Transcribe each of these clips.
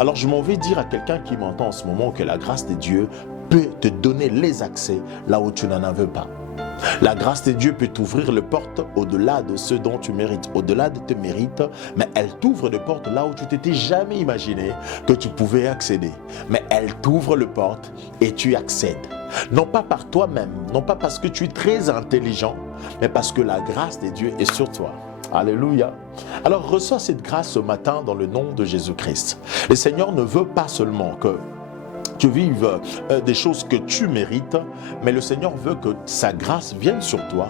Alors je m'en vais dire à quelqu'un qui m'entend en ce moment que la grâce de Dieu peut te donner les accès là où tu n'en veux pas. La grâce de Dieu peut t'ouvrir les portes au-delà de ce dont tu mérites, au-delà de tes mérites, mais elle t'ouvre les portes là où tu t'étais jamais imaginé que tu pouvais accéder. Mais elle t'ouvre les portes et tu accèdes. Non pas par toi-même, non pas parce que tu es très intelligent, mais parce que la grâce de Dieu est sur toi. Alléluia. Alors reçois cette grâce ce matin dans le nom de Jésus-Christ. Le Seigneur ne veut pas seulement que tu vives des choses que tu mérites, mais le Seigneur veut que sa grâce vienne sur toi,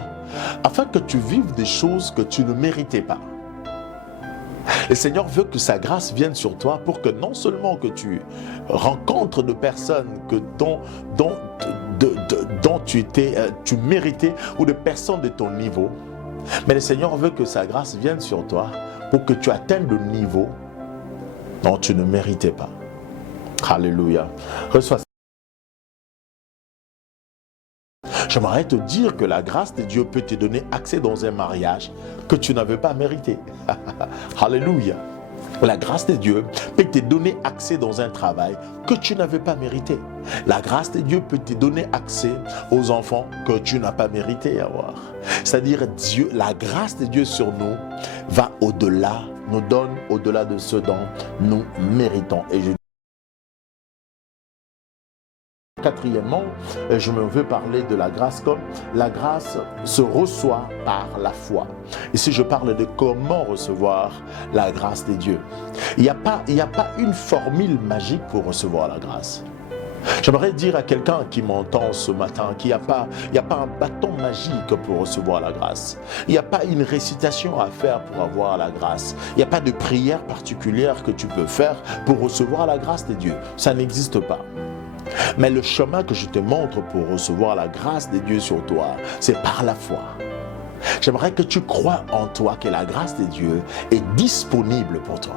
afin que tu vives des choses que tu ne méritais pas. Le Seigneur veut que sa grâce vienne sur toi pour que non seulement que tu rencontres de personnes dont tu méritais ou de personnes de ton niveau, mais le Seigneur veut que sa grâce vienne sur toi pour que tu atteignes le niveau dont tu ne méritais pas. Alléluia. Reçois. J'aimerais te dire que la grâce de Dieu peut te donner accès dans un mariage que tu n'avais pas mérité. Alléluia. La grâce de Dieu peut te donner accès dans un travail que tu n'avais pas mérité. La grâce de Dieu peut te donner accès aux enfants que tu n'as pas mérité avoir. C'est-à-dire Dieu, la grâce de Dieu sur nous va au-delà, nous donne au-delà de ce dont nous méritons. Et quatrièmement, je me veux parler de la grâce comme la grâce se reçoit par la foi. Ici, je parle de comment recevoir la grâce de Dieu. Il n'y a pas une formule magique pour recevoir la grâce. J'aimerais dire à quelqu'un qui m'entend ce matin qu'il n'y a pas un bâton magique pour recevoir la grâce. Il n'y a pas une récitation à faire pour avoir la grâce. Il n'y a pas de prière particulière que tu peux faire pour recevoir la grâce de Dieu. Ça n'existe pas. Mais le chemin que je te montre pour recevoir la grâce de Dieu sur toi, c'est par la foi. J'aimerais que tu crois en toi que la grâce de Dieu est disponible pour toi.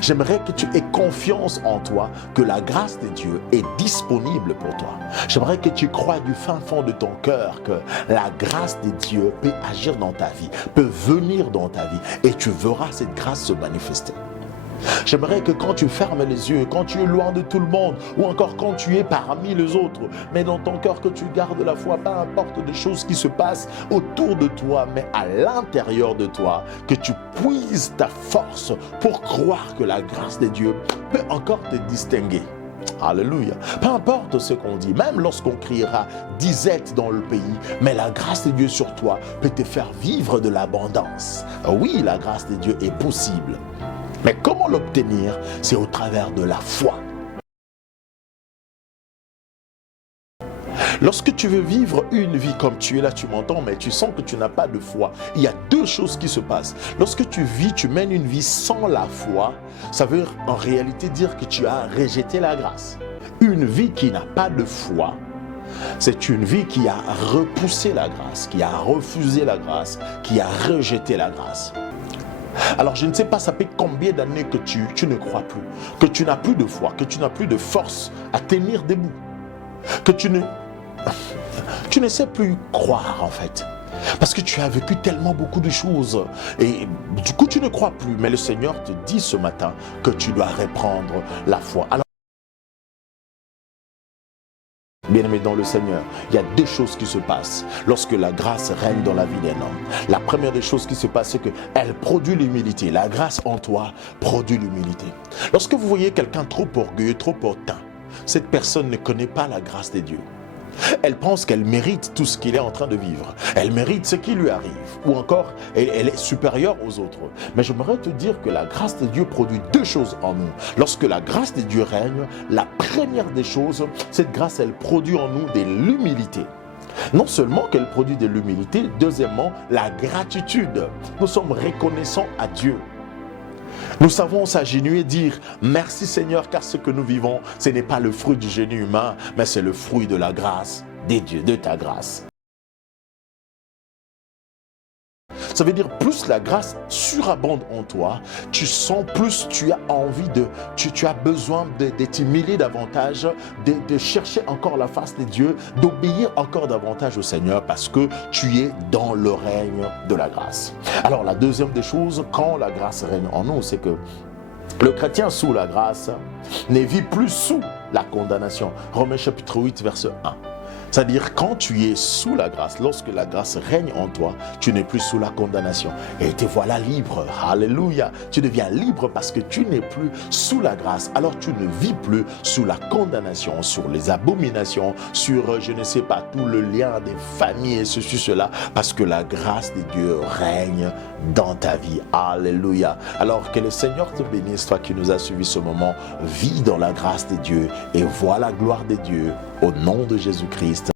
J'aimerais que tu aies confiance en toi que la grâce de Dieu est disponible pour toi. J'aimerais que tu crois du fin fond de ton cœur que la grâce de Dieu peut agir dans ta vie, peut venir dans ta vie et tu verras cette grâce se manifester. J'aimerais que quand tu fermes les yeux, quand tu es loin de tout le monde, ou encore quand tu es parmi les autres, mais dans ton cœur que tu gardes la foi, peu importe des choses qui se passent autour de toi, mais à l'intérieur de toi, que tu puises ta force pour croire que la grâce de Dieu peut encore te distinguer. Alléluia. Peu importe ce qu'on dit, même lorsqu'on criera disette dans le pays, mais la grâce de Dieu sur toi peut te faire vivre de l'abondance. Oui, la grâce de Dieu est possible. Mais comment l'obtenir? C'est au travers de la foi. Lorsque tu veux vivre une vie comme tu es là, tu m'entends, mais tu sens que tu n'as pas de foi, il y a deux choses qui se passent. Lorsque tu mènes une vie sans la foi, ça veut en réalité dire que tu as rejeté la grâce. Une vie qui n'a pas de foi, c'est une vie qui a repoussé la grâce, qui a refusé la grâce, qui a rejeté la grâce. Alors je ne sais pas, ça fait combien d'années que tu ne crois plus, que tu n'as plus de foi, que tu n'as plus de force à tenir debout, que tu ne sais plus croire en fait. Parce que tu as vécu tellement beaucoup de choses et du coup tu ne crois plus. Mais le Seigneur te dit ce matin que tu dois reprendre la foi. Alors, bien-aimé dans le Seigneur, il y a deux choses qui se passent lorsque la grâce règne dans la vie d'un homme. La première des choses qui se passe, c'est qu'elle produit l'humilité. La grâce en toi produit l'humilité. Lorsque vous voyez quelqu'un trop orgueilleux, trop hautain, cette personne ne connaît pas la grâce de Dieu. Elle pense qu'elle mérite tout ce qu'il est en train de vivre. Elle mérite ce qui lui arrive. Ou encore, elle est supérieure aux autres. Mais j'aimerais te dire que la grâce de Dieu produit deux choses en nous. Lorsque la grâce de Dieu règne, la première des choses, cette grâce, elle produit en nous de l'humilité. Non seulement qu'elle produit de l'humilité, deuxièmement, la gratitude. Nous sommes reconnaissants à Dieu. Nous savons s'agenouiller et dire merci Seigneur car ce que nous vivons, ce n'est pas le fruit du génie humain, mais c'est le fruit de la grâce des dieux, de ta grâce. Ça veut dire plus la grâce surabonde en toi, tu sens plus tu as envie tu as besoin de t'humilier davantage, de chercher encore la face de Dieu, d'obéir encore davantage au Seigneur parce que tu es dans le règne de la grâce. Alors la deuxième des choses, quand la grâce règne en nous, c'est que Le chrétien sous la grâce ne vit plus sous la condamnation. Romains chapitre 8, verset 1. C'est-à-dire, quand tu es sous la grâce, lorsque la grâce règne en toi, tu n'es plus sous la condamnation. Et te voilà libre. Alléluia. Tu deviens libre parce que tu n'es plus sous la grâce. Alors tu ne vis plus sous la condamnation, sur les abominations, sur, je ne sais pas, tout le lien des familles et ceci, cela, parce que la grâce de Dieu règne dans ta vie. Alléluia. Alors que le Seigneur te bénisse, toi qui nous as suivi ce moment, vis dans la grâce de Dieu et vois la gloire de Dieu au nom de Jésus-Christ.